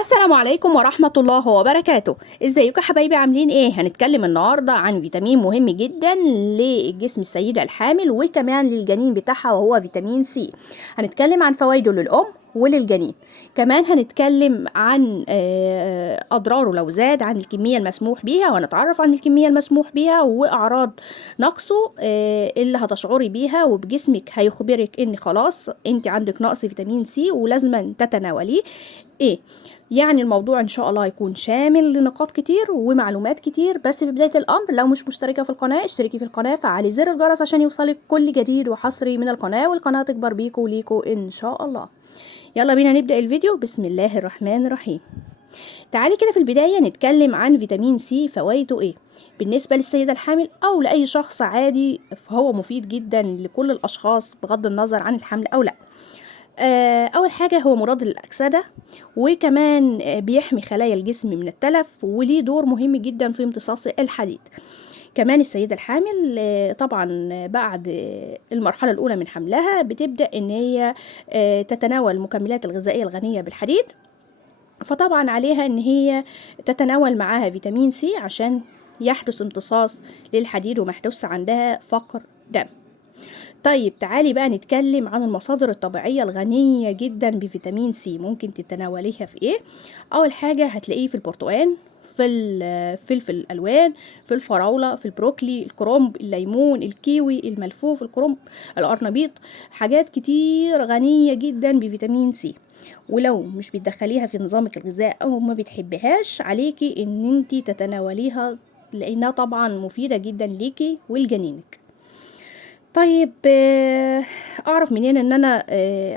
السلام عليكم ورحمة الله وبركاته. ازيكم يا حبايبي، عاملين ايه؟ هنتكلم النهاردة عن فيتامين مهم جدا للجسم السيدة الحامل وكمان للجنين بتاعها، وهو فيتامين سي. هنتكلم عن فوائده للأم وللجنين. كمان هنتكلم عن أضراره لو زاد عن الكمية المسموح بيها، وهنتعرف عن الكمية المسموح بيها وأعراض نقصه اللي هتشعري بيها، وبجسمك هيخبرك ان خلاص انت عندك نقص فيتامين سي ولازم تتناوليه. ايه يعني الموضوع ان شاء الله هيكون شامل لنقاط كتير ومعلومات كتير. بس في بداية الامر، لو مش مشتركة في القناة اشتركي في القناة، فعلي زر الجرس عشان يوصلك كل جديد وحصري من القناة، والقناة تكبر بيكو وليكو ان شاء الله. يلا بينا نبدأ الفيديو. بسم الله الرحمن الرحيم. تعالي كده في البداية نتكلم عن فيتامين سي، فوائده ايه بالنسبة للسيدة الحامل او لأي شخص عادي. فهو مفيد جدا لكل الاشخاص بغض النظر عن الحمل او لا. أول حاجة هو مضاد للأكسدة، وكمان بيحمي خلايا الجسم من التلف، وليه دور مهم جدا في امتصاص الحديد. كمان السيدة الحامل طبعا بعد المرحلة الأولى من حملها بتبدأ إن هي تتناول المكملات الغذائية الغنية بالحديد، فطبعا عليها إن هي تتناول معاها فيتامين سي عشان يحدث امتصاص للحديد وما يحدث عندها فقر دم. طيب تعالي بقى نتكلم عن المصادر الطبيعية الغنية جدا بفيتامين سي. ممكن تتناوليها في ايه؟ اول حاجة هتلاقيه في البرتقال، في الفلفل الالوان، في الفراولة، في البروكلي، الكرنب، الليمون، الكيوي، الملفوف، الكرنب، القرنبيط. حاجات كتير غنية جدا بفيتامين سي. ولو مش بتدخليها في نظامك الغذائي او ما بتحبهاش، عليكي ان انتي تتناوليها لانها طبعا مفيدة جدا ليكي ولجنينك. طيب اعرف منين ان انا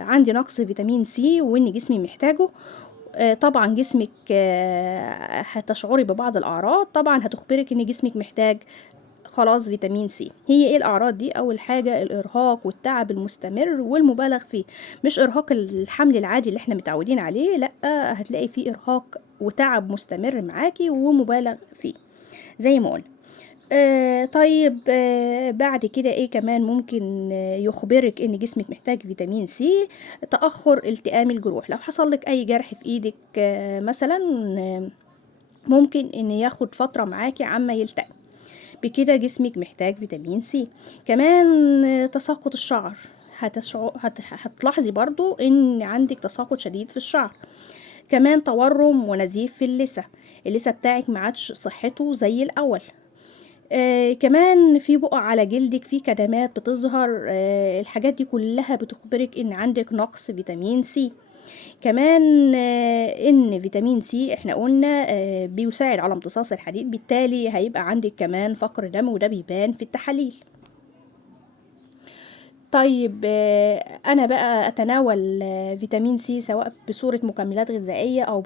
عندي نقص فيتامين سي وان جسمي محتاجه؟ طبعا جسمك هتشعري ببعض الاعراض، طبعا هتخبرك ان جسمك محتاج خلاص فيتامين سي. هي ايه الاعراض دي؟ اول حاجه الارهاق والتعب المستمر والمبالغ فيه. مش ارهاق الحمل العادي اللي احنا متعودين عليه، لا، هتلاقي فيه ارهاق وتعب مستمر معاكي ومبالغ فيه زي ما قلنا. طيب بعد كده ايه كمان ممكن يخبرك ان جسمك محتاج فيتامين سي؟ تأخر التئام الجروح. لو حصل لك اي جرح في ايدك مثلا، ممكن ان ياخد فترة معاكي عما يلتئم، بكده جسمك محتاج فيتامين سي. كمان تساقط الشعر. هتلاحظي برضو ان عندك تساقط شديد في الشعر. كمان تورم ونزيف في اللثة بتاعك ما عادش صحته زي الاول. كمان في بقع على جلدك، في كدمات بتظهر. الحاجات دي كلها بتخبرك ان عندك نقص فيتامين سي. كمان ان فيتامين سي احنا قلنا بيساعد على امتصاص الحديد، بالتالي هيبقى عندك كمان فقر دم، وده بيبان في التحاليل. طيب انا بقى اتناول فيتامين سي سواء بصورة مكملات غذائية او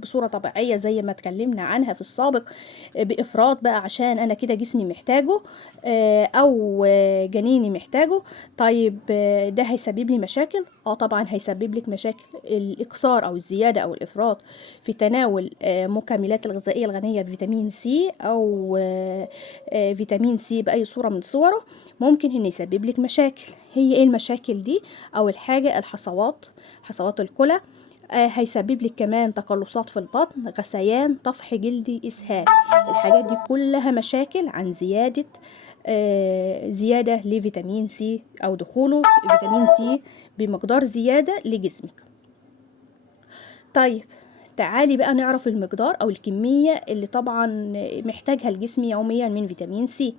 بصورة طبيعية زي ما اتكلمنا عنها في السابق، بافراط بقى عشان انا كده جسمي محتاجه او جنيني محتاجه. طيب ده هيسبب لي مشاكل؟ طبعا هيسبب لك مشاكل. الاكثار او الزيادة او الافراط في تناول مكملات الغذائية الغنية بفيتامين سي او فيتامين سي باي صورة من صوره ممكن ان يسبب لك مشاكل. هي ايه المشاكل دي؟ اول حاجة الحصوات، حصوات الكلى. هيسبب لك كمان تقلصات في البطن، غثيان، طفح جلدي، اسهال. الحاجات دي كلها مشاكل عن زيادة لفيتامين سي او دخوله فيتامين سي بمقدار زيادة لجسمك. طيب تعالي بقى نعرف المقدار او الكمية اللي طبعا محتاجها الجسم يوميا من فيتامين سي.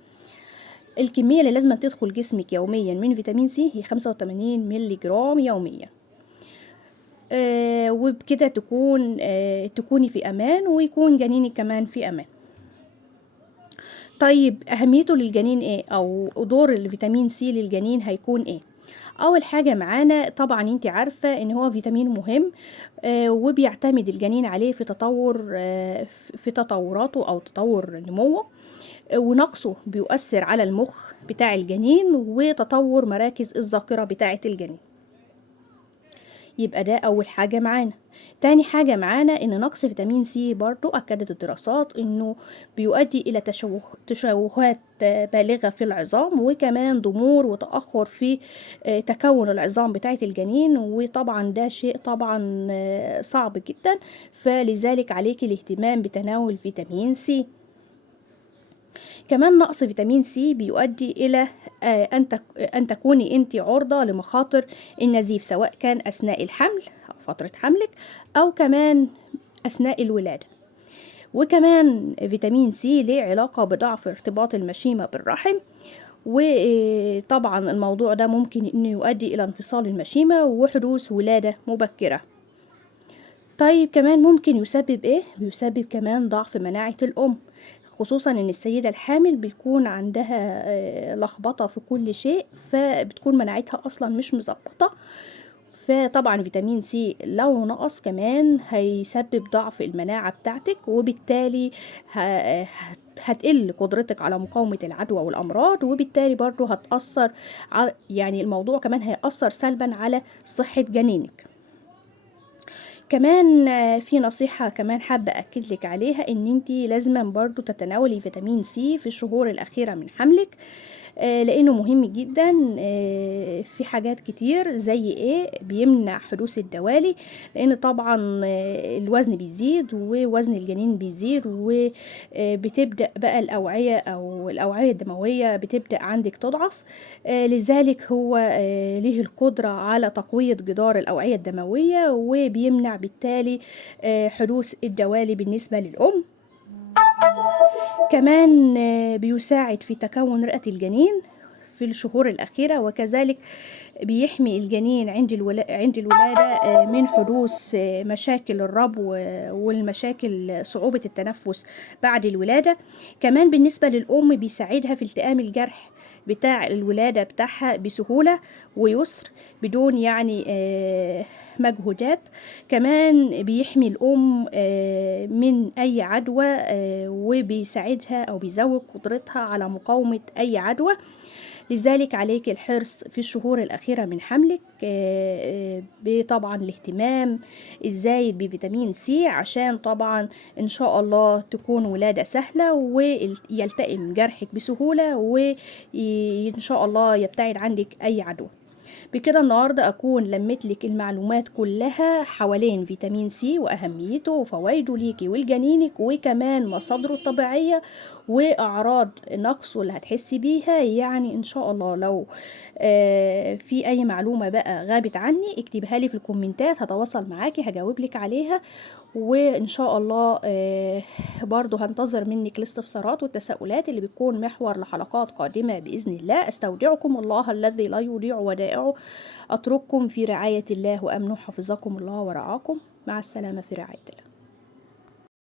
الكمية اللي لازم تدخل جسمك يوميا من فيتامين سي هي 85 ملي جرام يوميا. وبكده تكوني في امان، ويكون جنينك كمان في امان. طيب اهميته للجنين ايه، او دور الفيتامين سي للجنين هيكون ايه؟ اول حاجة معانا طبعا انت عارفة ان هو فيتامين مهم، وبيعتمد الجنين عليه في تطوراته او تطور نموه. ونقصه بيؤثر على المخ بتاع الجنين وتطور مراكز الذاكرة بتاعة الجنين. يبقى ده أول حاجة معانا. تاني حاجة معانا إن نقص فيتامين سي برضو أكدت الدراسات إنه بيؤدي إلى تشوهات بالغة في العظام، وكمان ضمور وتأخر في تكون العظام بتاعة الجنين، وطبعا ده شيء طبعا صعب جدا، فلذلك عليك الاهتمام بتناول فيتامين سي. كمان نقص فيتامين سي بيؤدي إلى أن تكوني أنت عرضة لمخاطر النزيف، سواء كان أثناء الحمل أو فترة حملك، أو كمان أثناء الولادة. وكمان فيتامين سي ليه علاقة بضعف ارتباط المشيمة بالرحم، وطبعا الموضوع ده ممكن أنه يؤدي إلى انفصال المشيمة وحدوث ولادة مبكرة. طيب كمان ممكن يسبب ايه؟ بيسبب كمان ضعف مناعة الأم، خصوصا ان السيدة الحامل بيكون عندها لخبطة في كل شيء، فبتكون مناعتها اصلا مش مظبطة. فطبعا فيتامين سي لو نقص كمان هيسبب ضعف المناعة بتاعتك، وبالتالي هتقل قدرتك على مقاومة العدوى والأمراض، وبالتالي برضو هتأثر يعني الموضوع كمان هيأثر سلبا على صحة جنينك. كمان في نصيحة كمان حابة أكد لك عليها، إن انتي لازما برضو تتناولي فيتامين سي في الشهور الأخيرة من حملك، لأنه مهم جدا في حاجات كتير، زي إيه؟ بيمنع حدوث الدوالي، لأن طبعا الوزن بيزيد ووزن الجنين بيزيد، وبتبدأ بقى الأوعية أو الأوعية الدموية بتبدأ عندك تضعف. لذلك هو ليه القدرة على تقوية جدار الأوعية الدموية، وبيمنع بالتالي حدوث الدوالي بالنسبة للأم. كمان بيساعد في تكون رئة الجنين في الشهور الأخيرة، وكذلك بيحمي الجنين عند الولادة من حدوث مشاكل الربو والمشاكل صعوبة التنفس بعد الولادة. كمان بالنسبة للأم بيساعدها في التئام الجرح بتاع الولادة بتاعها بسهولة ويسر، بدون يعني مجهودات. كمان بيحمي الأم من أي عدوى، وبيساعدها أو بيزود قدرتها على مقاومة أي عدوى. لذلك عليك الحرص في الشهور الأخيرة من حملك بطبعا الاهتمام الزايد بفيتامين سي، عشان طبعا إن شاء الله تكون ولادة سهلة ويلتئم جرحك بسهولة، وإن شاء الله يبتعد عنك أي عدوى. بكده النهاردة أكون لمت لك المعلومات كلها حوالين فيتامين سي وأهميته وفوائده ليكي ولجنينك، وكمان مصادره الطبيعية وأعراض نقصه اللي هتحسي بيها. يعني إن شاء الله لو في أي معلومة بقى غابت عني اكتبها لي في الكومنتات، هتواصل معاكي هجاوب لك عليها. وإن شاء الله برضو هنتظر منك الاستفسارات والتساؤلات اللي بتكون محور لحلقات قادمة بإذن الله. أستودعكم الله الذي لا يضيع ودائعه، أترككم في رعاية الله وأمن، حفظكم الله ورعاكم. مع السلامة في رعاية الله.